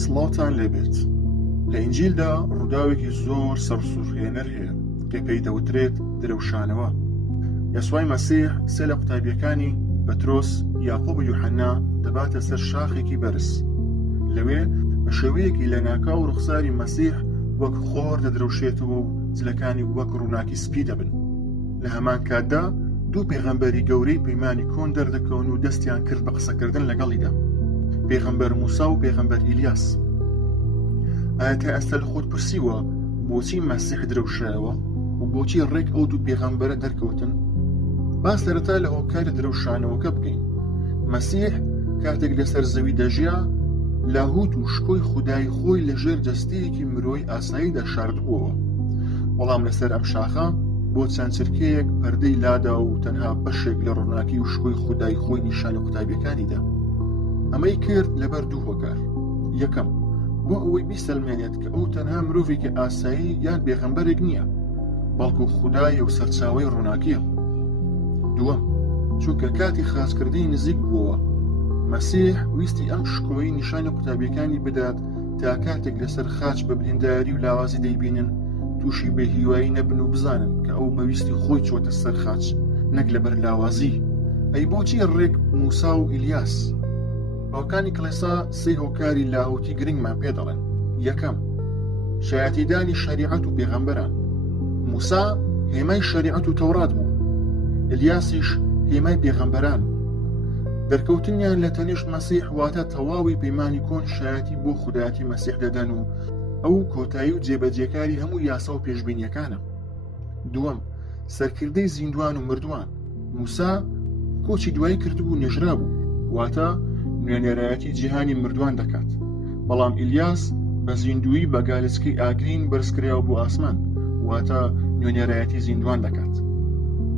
سڵاوتان لێبێت. لە ئینجیلدا ڕووداوێکی زۆر سەرسوڕهێنەر هەیە کە پێی دەوترێت درەوشانەوە. یاسوای مەسیح سێ لە قوتابیەکانی پەترۆس، یاقوب و یوحەنا دەباتە سەر شاخێکی بەرز. لەوێ بە شێوەیەکی لە ناکاو ڕوخساری مەسیح وەک خۆر دەدرەوشێتەوە و جلەکانی وەک ڕووناکی سپی دەبن. لە هەمان کاتدا دوو پێغەمبەری گەورەی پەیمانی کۆن دەردەکەون و دەستیان کرد بە قسەکردن لەگەڵیدا، پێغەمبەر موسا و پێغەمبەر ئیلیاس. ئایا تا ئێستا لە خۆت پرسیوە بۆچی مەسیح درەوشایەوە و بۆچی ڕێک ئەو دوو پێغەمبەرە دەرکەوتن؟ با سەرەتا لە هۆکاری درەوشانەوەکە بکەین. مەسیح کاتێک لەسەر زەوی دەژیا، لاهوت و شکۆی خودای خۆی لەژێر جەستەیەکی مرۆی ئاساییدا شاردبووەوە، بەڵام لەسەر ئەم شاخە بۆ چەند چرکەیەک پەردەی لادا و تەنها بەشێک لە ڕووناکی و شکۆی خودای خۆی نیشانە قوتابیەکانیدا. ئەمەی کرد لەبەر دوو هۆکار. یەکەم، بۆ ئەوەی بیسەلمێنێت کە ئەو تەنها مرۆڤێکی ئاسایی یان پێغەمبەرێک نییە، بەڵکو خودایە و سەرچاوەی ڕووناکیە. دووەم، چونکە کاتی خاچکردنی نزیک بووەوە، مەسیح ویستی ئەم شکۆیی نیشانە قوتابیەکانی بدات تا کاتێک لەسەر خاچ بە برینداری و لاوازی دەیبینن تووشی بێهیوایی نەبن و بزانن کە ئەو بەویستی خۆی چۆتە سەر خاچ نەک لەبەر لاوازی. ئەی بۆچی ڕێک موسا و ئیلیاس؟ باوکانی کڵێسا سێ هۆکاری لاهوتی گرنگمان پێ دەڵێن. یەکەم، شایەتیدانی شەریعەت و پێغەمبەران. موسا هێمای شەریعەت و تەورات بوو، ئیلیاسیش هێمای پێغەمبەران. دەرکەوتنیان لە تەنیشت مەسیح واتە تەواوی پەیمانی کۆن شایەتی بۆ خودایەتی مەسیح دەدەن و ئەو کۆتایی و جێبەجێکاری هەموو یاسا و پێشبینیەکانە. دووەم، سەرکردەی زیندوان و مردووان. موسا کۆچی دوایی کردبوو نێژرا بوو، واتە نوێنێرایەتی جیهانی مردووان دەکات، بەڵام ئیلیاس بە زیندویی بە گالسکەی ئاگرین بەرزکراوە بۆ ئاسمان، واتە نوێنێرایەتی زیندوان دەکات.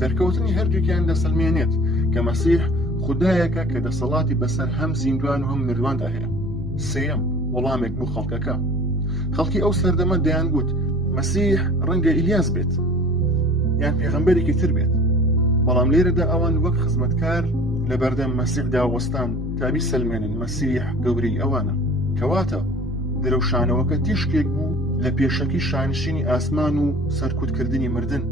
دەرکەوتنی هەردووکیان دەسەلمێنێت کە مەسیح خودایەکە کە دەسەڵاتی بەسەر هەم زیندوان و هەم مردواندا هەیە. سێیەم، وەڵامێک بۆ خەڵکەکە. خەڵکی ئەو سەردەمە دەیانگوت مەسیح ڕەنگە ئیلیاس بێت یان پێغەمبەرێکی تر بێت، بەڵام لێرەدا ئەوان وەک خزمەتکار لە بەردەم مەسیحدا وەستان تا بیسەلمێنن مەسیح گەورەی ئەوانە، کەواتە درەوشانەوەکە تیشکێک بوو لە پێشەکی شانشینی ئاسمان و سەرکوتکردنی مردن.